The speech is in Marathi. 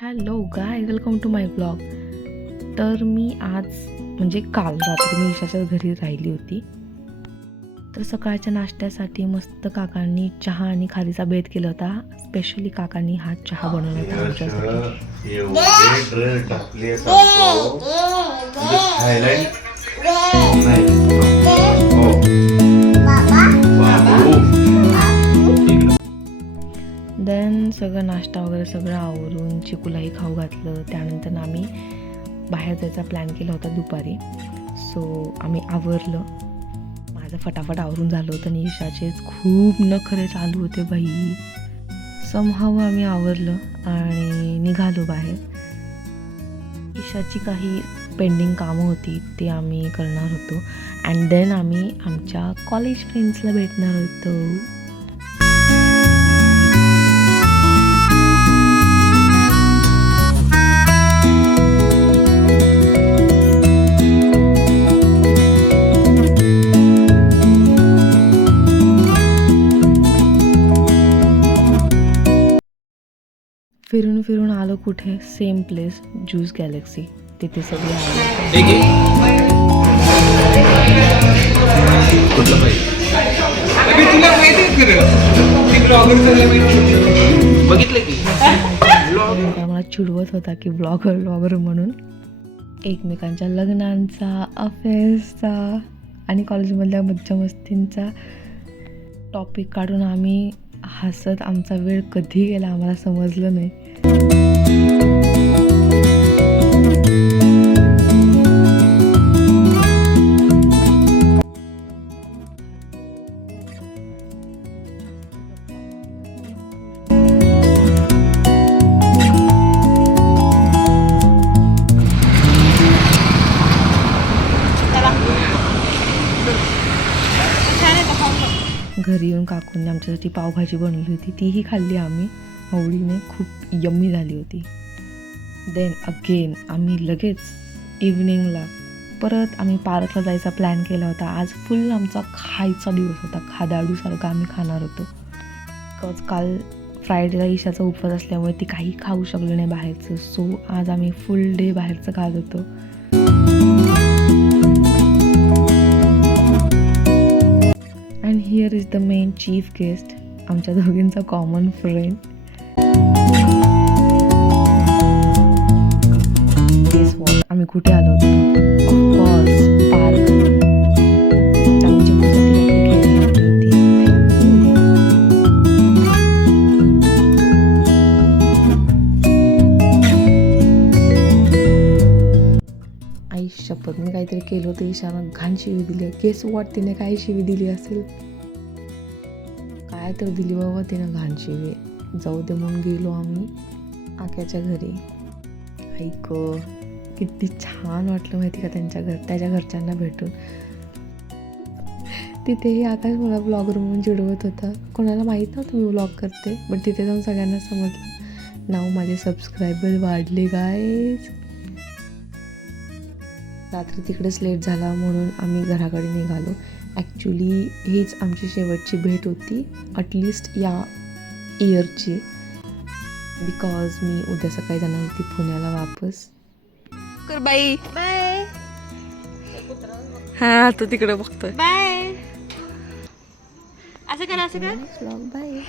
Hello guy, welcome to my blog. तर मी आज म्हणजे काल रात्री मी ईशाच्या घरी राहिली होती. तर सकाळच्या नाश्त्यासाठी मस्त काकांनी चहा आणि खारीचा बेत केला होता. स्पेशली काकांनी हा चहा बनवला होता आमच्यासाठी. देन सगळं नाश्ता वगैरे सगळं आवरून चिकूलाही खाऊ घातलं. त्यानंतर आम्ही बाहेर जायचा प्लॅन केला होता दुपारी. सो आम्ही आवरलं. माझं फटाफट आवरून झालं होतं आणि ईशाचेच खूप नखरे चालू होते बाई. समहाव आम्ही आवरलं आणि निघालो बाहेर. ईशाची काही पेंडिंग कामं होती ते आम्ही करणार होतो. अँड देन आम्ही आमच्या कॉलेज फ्रेंड्सला भेटणार होतो. फिरून फिरून आलो कुठे, सेम प्लेस, ज्यूस गॅलेक्सी. तिथे सगळे आले. मला चिडवत होता की ब्लॉगर म्हणून. एकमेकांच्या लग्नांचा, अफेअर्सचा आणि कॉलेजमधल्या मज्जा मस्तींचा टॉपिक काढून आम्ही हसत आमचा वेळ कधी गेला आम्हाला समजलं नाही. घरी येऊन काकूंनी आमच्यासाठी पावभाजी बनवली होती. तीही खाल्ली आम्ही आवडीने. खूप यम्मी झाली होती. देन अगेन आम्ही लगेच इव्हनिंगला परत आम्ही पार्कला जायचा प्लॅन केला होता. आज फुल आमचा खायचा दिवस होता. खादाडूसारखं आम्ही खाणार होतो. बिकॉज काल फ्रायडेला ईशाचा उपवास असल्यामुळे ती काही खाऊ शकलो नाही बाहेरचं. सो आज आम्ही फुल डे बाहेरचं खात होतो. And here is the main chief guest, आमच्या दोघींचा कॉमन फ्रेंड. आम्ही कुठे आलो होतो? Of course park. आई शपथ, मी काहीतरी केलं होतं. ईशानं घाण शिवी दिली. गेस वॉट, तिने काय शिवी दिली असेल? काय तर दिली बाबा तिनं घाण शिवी. जाऊ दे म्हणून गेलो आम्ही आक्याच्या घरी. ऐक, किती छान वाटलं माहिती का त्याच्या घरच्यांना भेटून. तिथेही आकाश मला ब्लॉगर म्हणून चिडवत होता. कोणाला माहीत नव्हतं मी ब्लॉग करते, बट तिथे जाऊन सगळ्यांना समजलं. नाव माझे सबस्क्रायबर वाढले गाईज. रात्री तिकडेच लेट झाला म्हणून आम्ही घराकडे निघालो. ॲक्च्युली हीच आमची शेवटची भेट होती, ॲटलिस्ट या इयरची. बिकॉज मी उद्या सकाळी जाणार होती पुण्याला वापस. कर बाई बाय. हा, तू तिकडे बघतोय. बाय. असं कर बाय.